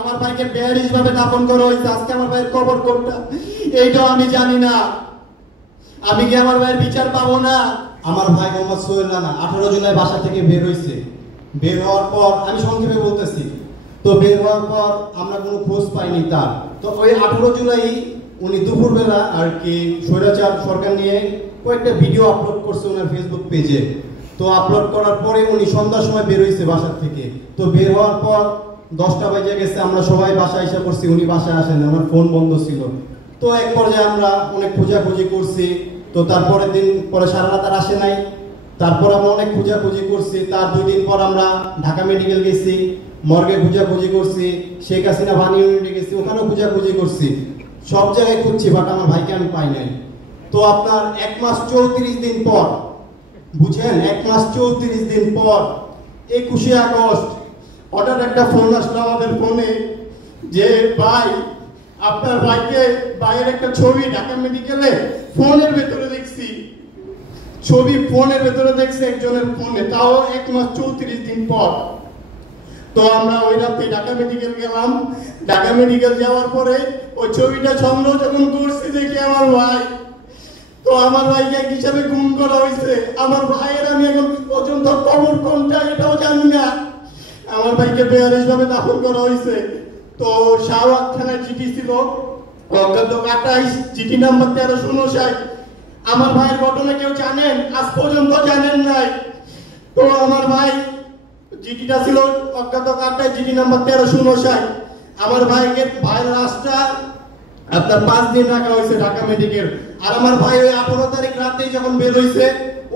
আমার ভাইকে বেয়ারিশ ভাবে দাফন করা হয়েছে। আজকে আমার ভাইয়ের কবর কোনটা এইটাও আমি জানি না। আমি কি আমার ভাইয়ের বিচার পাবো না? আমার ভাই মোহাম্মদ সোহেল রানা 18 জুলাই বাসা থেকে বের হয়েছে। বের হওয়ার পর আমি সংক্ষেপে বলতেছি, তো বের হওয়ার পর আমরা কোনো খোঁজ পাইনি তার। তো ওই 18 জুলাই উনি দুপুরবেলা আর কি স্বৈরাচার সরকার নিয়ে কয়েকটা ভিডিও আপলোড করছে ওনার ফেসবুক পেজে। তো আপলোড করার পরে উনি সন্ধ্যার সময় বের হয়েছে বাসা থেকে। তো বের হওয়ার পর 10টা বাজে গেছে, আমরা সবাই বাসায় এসে পড়ছি, উনি বাসায় আসেন, আমার ফোন বন্ধ ছিল। তো এক পর্যায়ে আমরা অনেক খোঁজাখুঁজি করছি। তো তারপরের দিন পরে সারা রাত আর আসে নাই। তারপর আমরা অনেক খোঁজাখুঁজি করছি। তার 2 দিন পর আমরা ঢাকা মেডিকেল গেছি, মর্গে খোঁজাখুঁজি করছি, শেখ হাসিনা ভানি ইউনিটে গেছি, ওখানেও খোঁজাখুঁজি করছি, সব জায়গায় খুঁজছি, বাট আমার ভাইকে আমি পাই নাই। তো আপনার 1 মাস 34 দিন পর, বুঝেন, 1 মাস 34 দিন পর 21শে আগস্ট হঠাৎ একটা ফোন আসলো আমাদের ফোনে যে ভাই আপনার ভাইকে, ভাইয়ের একটা ছবি ঢাকা মেডিকেলে ফোনের ভেতরে দেখছি, ছবি ফোনের ভেতরে দেখছে একজনের ফোনে, তাও 1 মাস 34 দিন পর। তো আমরা ওই রাতে ঢাকা মেডিকেল গেলাম। ঢাকা মেডিকেল যাওয়ার পরে ওই ছবিটা সংগ্রহ যখন করছি দেখি আমার ভাই, তো আমার ভাইকে এক হিসাবে গুম করা হয়েছে। আমার ভাইয়ের আমি এখন পর্যন্ত কবর কোনটা এটাও জানি না। আমার ভাইকে বেয়ারিশ ভাবে দাফন করা হয়েছে। তো শাহবাগ থানায় চিঠি ছিল, গত 28 চিঠি নাম্বার 1359। আমার ভাইয়ের ঘটনা কেউ জানেন? আজ পর্যন্ত জানেন নাই। তো আমার ভাই চিঠিটা ছিল অজ্ঞাত কাটায় চিঠি নাম্বার 1359। আমার ভাইয়ের লাশটা আপনার 5 দিন রাখা হয়েছে ঢাকা মেডিকেল। আর আমার ভাই ওই 18 তারিখ রাতে যখন বের হয়েছে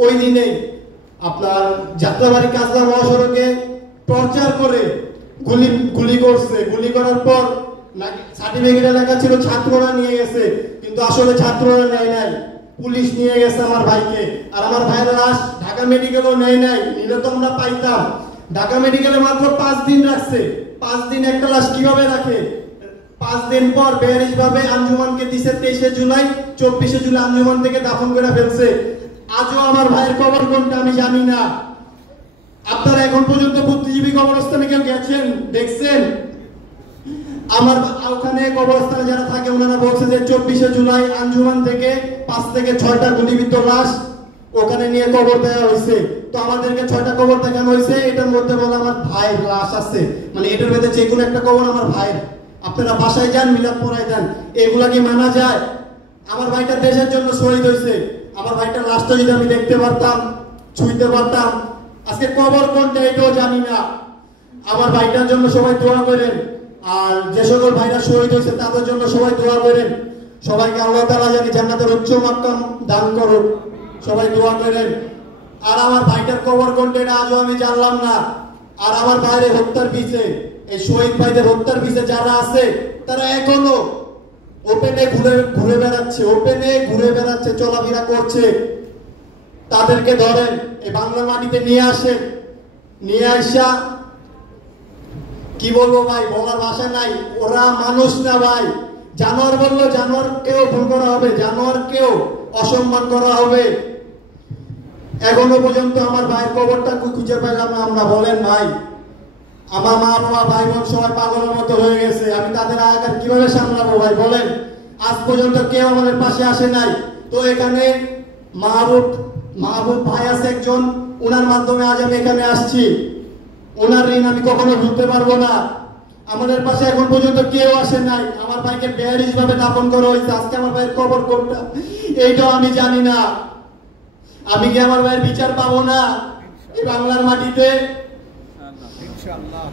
ওই দিনেই আপনার যাত্রাবাড়ি কাজলা মহাসড়কে টর্চার করে গুলি করছে। গুলি করার পর সার্টিফিকেটে লেখা ছিল ছাত্ররা নিয়ে গেছে, কিন্তু আসলে ছাত্ররা নেয় নাই, পুলিশ নিয়ে গেছে আমার ভাইকে। আর আমার ভাইয়ের লাশ ঢাকা মেডিকেলও নেয় নাই, নিলে তো আমরা পাইতাম। ঢাকা মেডিকেলে মাত্র 5 দিন রাখছে। 5 দিন একটা লাশ কিভাবে রাখে? 5 দিন পর বেয়ারিশ ভাবে আঞ্জুমানকে দিছে 23শে জুলাই, 24শে জুলাই আঞ্জুমান থেকে দাফন করে ফেলছে। আজও আমার ভাইয়ের কবর কোনটা আমি জানি না। আপনারা এখন পর্যন্ত বুদ্ধিজীবী কবরস্থানে কেউ গেছেন, দেখছেন? আমার ওখানে কবরস্থানে যারা থাকে ওনারা বলছে যে 24শে জুলাই আঞ্জুমান থেকে 5 থেকে 6টা গুলিবিদ্ধ লাশ ওখানে নিয়ে কবর দেওয়া হয়েছে। তো আমাদেরকে 6টা কবর দেখানো হয়েছে, এটার মধ্যে বলে আমার ভাইয়ের লাশ আছে, মানে এটার মধ্যে যে কোনো একটা কবর আমার ভাইয়ের। আপনারা বাসায় যান, মিলাদ পড়ায় দেন, এগুলা কি মানা যায়? আমার ভাইটা দেশের জন্য শহীদ হয়েছে। আমার ভাইটার লাশটা যদি আমি দেখতে পারতাম, ছুঁইতে পারতাম, আজকে কবর কোনটা এটাও জানি না। আমার ভাইটার জন্য সবাই দোয়া করেন। আর যে সকল ভাইরা শহীদ হয়েছে তাদের জন্য সবাই দোয়া করেন। সবাইকে আল্লাহ তাআলা জানি জান্নাতের উচ্চ মাকাম দান করুন, সবাই দোয়া করেন। আর আমার ভাইটার কবর কোনটা এটা আজও আমি জানলাম না। আর আমার ভাইয়ের হত্যার পিছে, এই শহীদ ভাইদের হত্যার পিছে যারা আছে তারা এখনো ওপেনে ঘুরে বেড়াচ্ছে, ওপেনে ঘুরে বেড়াচ্ছে, চলাফেরা করছে। তাদেরকে ধরেন, এই বাংলা মাটিতে নিয়ে আসেন, নিয়ে আসা কি বলবো ভাই, বলার ভাষা নাই। ওরা মানুষ না ভাই, জানোয়ার বললো জানোয়ারকেও ভুল করা হবে, জানোয়ারকেও অসম্মান করা হবে। এখনো পর্যন্ত আমার ভাইয়ের কবরটা খুঁজে পাইলাম না আমরা। বলেন ভাই, আমার মা বাবা ভাই বোন সবাই পাগলের মতো হয়ে গেছে, আমি তাদের আঘাত কিভাবে সামলাবো ভাই বলেন? আজ পর্যন্ত কেউ আমাদের পাশে আসে নাই। তো এখানে মাহবুব ভাই আছে একজন, ওনার মাধ্যমে আজ আমি এখানে আসছি। ওনার ঋণ আমি কখনো ভুলতে পারবো না। আমাদের পাশে এখন পর্যন্ত কেউ আসে নাই। আমার ভাইকে বেয়ারিশ ভাবে দাফন করা হয়েছে। আজকে আমার ভাইয়ের কবর কোনটা এইটাও আমি জানি না। আমি কি আমার ভাইয়ের বিচার পাবো না এই বাংলার মাটিতে? ইনশাআল্লাহ।